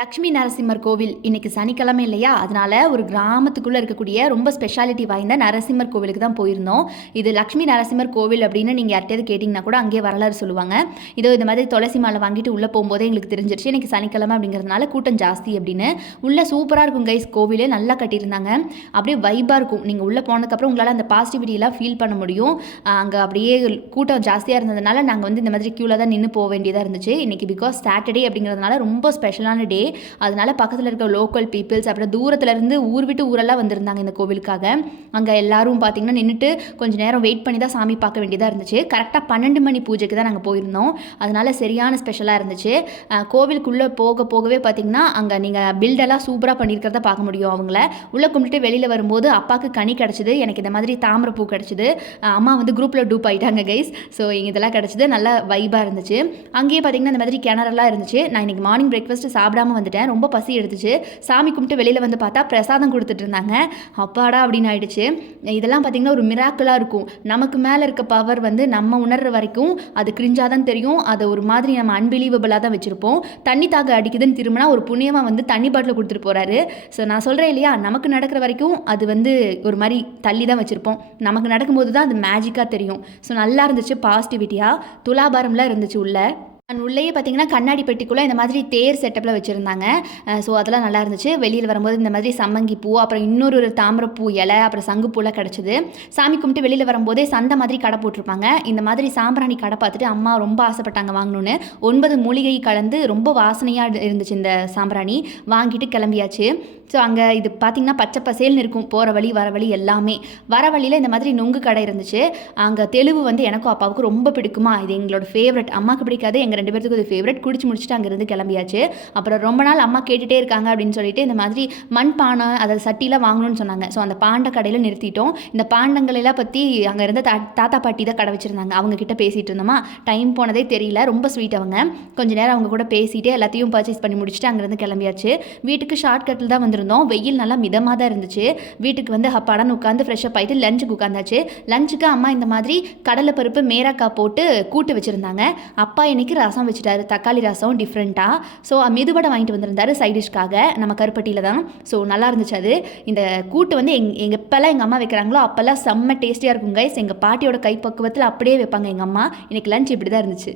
லக்ஷ்மி நரசிம்மர் கோவில் இன்னைக்கு சனிக்கிழமை இல்லையா? அதனால ஒரு கிராமத்துக்குள்ளே இருக்கக்கூடிய ரொம்ப ஸ்பெஷாலிட்டி வாய்ந்த நரசிம்மர் கோவிலுக்கு தான் போயிருந்தோம். இது லக்ஷ்மி நரசிம்மர் கோவில் அப்படின்னு நீங்கள் யார்கிட்டயாவது கேட்டிங்கன்னா கூட அங்கேயே வரலாறு சொல்லுவாங்க. இதோ இந்த மாதிரி துளசி மாலை வாங்கிட்டு உள்ளே போகும்போதே எங்களுக்கு தெரிஞ்சிருச்சு இன்னைக்கு சனிக்கிழமை அப்படிங்கிறதுனால கூட்டம் ஜாஸ்தி அப்படின்னு. உள்ளே சூப்பராக இருக்கும் கைஸ், கோவிலே நல்லா கட்டியிருந்தாங்க. அப்படியே வைபாக இருக்கும். நீங்கள் உள்ளே போனதுக்கப்புறம் உங்களால் அந்த பாசிட்டிவிட்டியெல்லாம் ஃபீல் பண்ண முடியும். அங்கே அப்படியே கூட்டம் ஜாஸ்தியாக இருந்ததுனால நாங்கள் வந்து இந்த மாதிரி க்யூவில் தான் நின்று போக வேண்டியதாக இருந்துச்சு. இன்றைக்கி பிகாஸ் சாட்டர்டே அப்படிங்கிறதுனால ரொம்ப ஸ்பெஷலான டே. அதனால பக்கத்தில் இருக்க லோக்கல் பீப்புள்ஸ் அப்புறம் தூரத்துலேருந்து ஊர் விட்டு ஊரெல்லாம் வந்திருந்தாங்க இந்த கோவிலுக்காக. அங்கே எல்லாரும் பார்த்தீங்கன்னா நின்றுட்டு கொஞ்சம் நேரம் வெயிட் பண்ணி தான் சாமி பார்க்க வேண்டியதாக இருந்துச்சு. கரெக்டாக 12 மணி பூஜைக்கு தான் நாங்கள் போயிருந்தோம். அதனால சரியான ஸ்பெஷலாக இருந்துச்சு. கோவிலுக்குள்ளே போகவே பார்த்தீங்கன்னா அங்கே நீங்கள் பில்டெல்லாம் சூப்பராக பண்ணியிருக்கிறத பார்க்க முடியும். அவங்கள உள்ளே கும்பிட்டுட்டு வெளியில் வரும்போது அப்பாவுக்கு கனி கிடச்சிது, எனக்கு இந்த மாதிரி தாமரை பூ கிடச்சிது. அம்மா வந்து குரூப்பில் டூப் ஆகிட்டாங்க கைஸ். ஸோ இதெல்லாம் கிடச்சிது, நல்லா வைபாக இருந்துச்சு. அங்கேயே பார்த்தீங்கன்னா இந்த மாதிரி கிணறெல்லாம் இருந்துச்சு. நான் இன்றைக்கி மார்னிங் பிரேக்ஃபாஸ்ட் சாப்பிடாம வந்துட்டேன், ரொம்ப பசி எடுத்துச்சு. சாமி கும்பிட்டு வெளியில் வந்து பார்த்தா பிரசாதம் கொடுத்துட்டு இருந்தாங்க. அப்பாடா அப்படின்னு ஆயிடுச்சு. இதெல்லாம் பார்த்திங்கன்னா ஒரு மிராக்கிளாக இருக்கும். நமக்கு மேலே இருக்க பவர் வந்து நம்ம உணர்ற வரைக்கும் அது கிரிஞ்சாக தான் தெரியும். அதை ஒரு மாதிரி நம்ம அன்பிலீவபிளாக தான் வச்சுருப்போம். தண்ணி தாக அடிக்குதுன்னு திரும்பினா ஒரு புண்ணியமாக வந்து தண்ணி பாட்டில் கொடுத்துட்டு போகிறாரு. ஸோ நான் சொல்கிறேன் இல்லையா, நமக்கு நடக்கிற வரைக்கும் அது வந்து ஒரு மாதிரி தள்ளி தான் வச்சுருப்போம். நமக்கு நடக்கும்போது தான் அது மேஜிக்காக தெரியும். ஸோ நல்லா இருந்துச்சு, பாசிட்டிவிட்டியாக. துலாபாரம்லாம் இருந்துச்சு உள்ளே. உள்ளேயே பார்த்தீங்கன்னா கண்ணாடி பெட்டிக்குள்ளே இந்த மாதிரி தேர் செட்டப்பில் வச்சுருந்தாங்க. ஸோ அதெல்லாம் நல்லா இருந்துச்சு. வெளியில் வரும்போது இந்த மாதிரி சம்மங்கி பூ, அப்புறம் இன்னொரு தாமரைப்பூ இலை, அப்புறம் சங்குப்பூலாம் கிடச்சிது. சாமி கும்பிட்டு வெளியில் வரும்போதே சந்தை மாதிரி கடை போட்டிருப்பாங்க. இந்த மாதிரி சாம்பிராணி கடை பார்த்துட்டு அம்மா ரொம்ப ஆசைப்பட்டாங்க வாங்கணுன்னு. 9 மூலிகை கலந்து ரொம்ப வாசனையாக இருந்துச்சு இந்த சாம்பிராணி. வாங்கிட்டு கிளம்பியாச்சு. ஸோ அங்கே இது பார்த்திங்கன்னா பச்சை பசேல்னு இருக்கும், போகிற வழி வர வழி எல்லாமே. வர வழியில் இந்த மாதிரி நொங்கு கடை இருந்துச்சு. அங்கே தெளிவு வந்து எனக்கும் அப்பாவுக்கும் ரொம்ப பிடிக்குமா, இது எங்களோட ஃபேவரட். அம்மாவுக்கு பிடிக்காது, எங்கள் 2 பேர்த்துக்கு இது ஃபேவரட். குடிச்சு முடிச்சுட்டு அங்கேருந்து கிளம்பியாச்சு. அப்புறம் ரொம்ப நாள் அம்மா கேட்டுகிட்டே இருக்காங்க அப்படின்னு சொல்லிட்டு இந்த மாதிரி மண் பானை, அதை சட்டிலாம் வாங்கணும்னு சொன்னாங்க. ஸோ அந்த பாண்டை கடையில் நிறுத்திட்டோம். இந்த பாண்டங்களெல்லாம் பற்றி அங்கே இருந்த தாத்தா பாட்டி தான் கடை வச்சுருந்தாங்க. அவங்கக்கிட்ட பேசிகிட்டு இருந்தோமா, டைம் போனதே தெரியல. ரொம்ப ஸ்வீட் அவங்க. கொஞ்சம் நேரம் அவங்க கூட பேசிட்டு எல்லாத்தையும் பர்ச்சேஸ் பண்ணி முடிச்சுட்டு அங்கேருந்து கிளம்பியாச்சு. வீட்டுக்கு ஷார்ட் கட்டில் தான் வந்திருந்தோம். வெயில் நல்லா மிதமாக தான் இருந்துச்சு. வீட்டுக்கு வந்து அப்பாடான்னு உட்காந்து ஃப்ரெஷ்ஷப் ஆகிட்டு லஞ்சுக்கு உட்காந்தாச்சு. லஞ்சுக்கு அம்மா இந்த மாதிரி கடலை பருப்பு மேராக்காய் போட்டு கூட்டு வச்சுருந்தாங்க. அப்பா இன்னைக்கு ரசம் வச்சுட்டாரு, தக்காளி ரசம் டிஃப்ரெண்ட்டாக. ஸோ மெதுவடை வாங்கிட்டு வந்திருந்தாரு சைடிஷ்காக, நம்ம கருப்பட்டியில் தான். ஸோ நல்லா இருந்துச்சு அது. இந்த கூட்டு வந்து எங்கள் எப்போல்லாம் எங்கள் அம்மா வைக்கிறாங்களோ அப்போல்லாம் செம்ம டேஸ்டியாக இருக்கும் கைஸ். எங்கள் பாட்டியோட கைப்பக்குவத்தில் அப்படியே வைப்பாங்க எங்கள் அம்மா. இன்னைக்கு லஞ்ச் இப்படி தான் இருந்துச்சு.